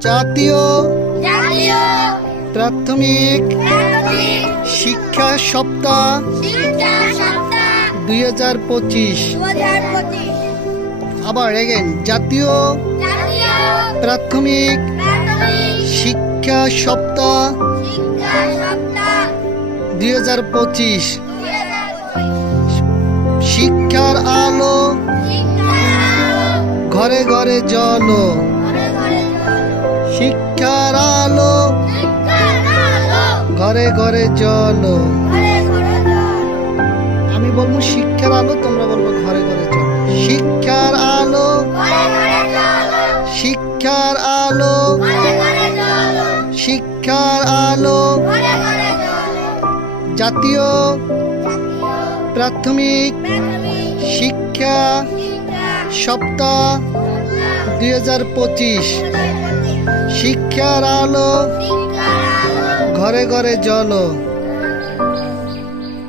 জাতীয় প্রাথমিক শিক্ষা সপ্তাহ 2025। আবার এগেন, জাতীয় প্রাথমিক শিক্ষা সপ্তাহ 2025। শিক্ষার আলো ঘরে ঘরে জ্বলো, শিক্ষার আলো ঘরে ঘরে জ্বলো। আমি বলবো শিক্ষার আলো, তোমরা বলবো ঘরে ঘরে জ্বলো। শিক্ষার আলো, শিক্ষার আলো, শিক্ষার আলো। জাতীয় প্রাথমিক শিক্ষা সপ্তাহ 2025। শিক্ষার আলো ঘরে ঘরে জ্বলো।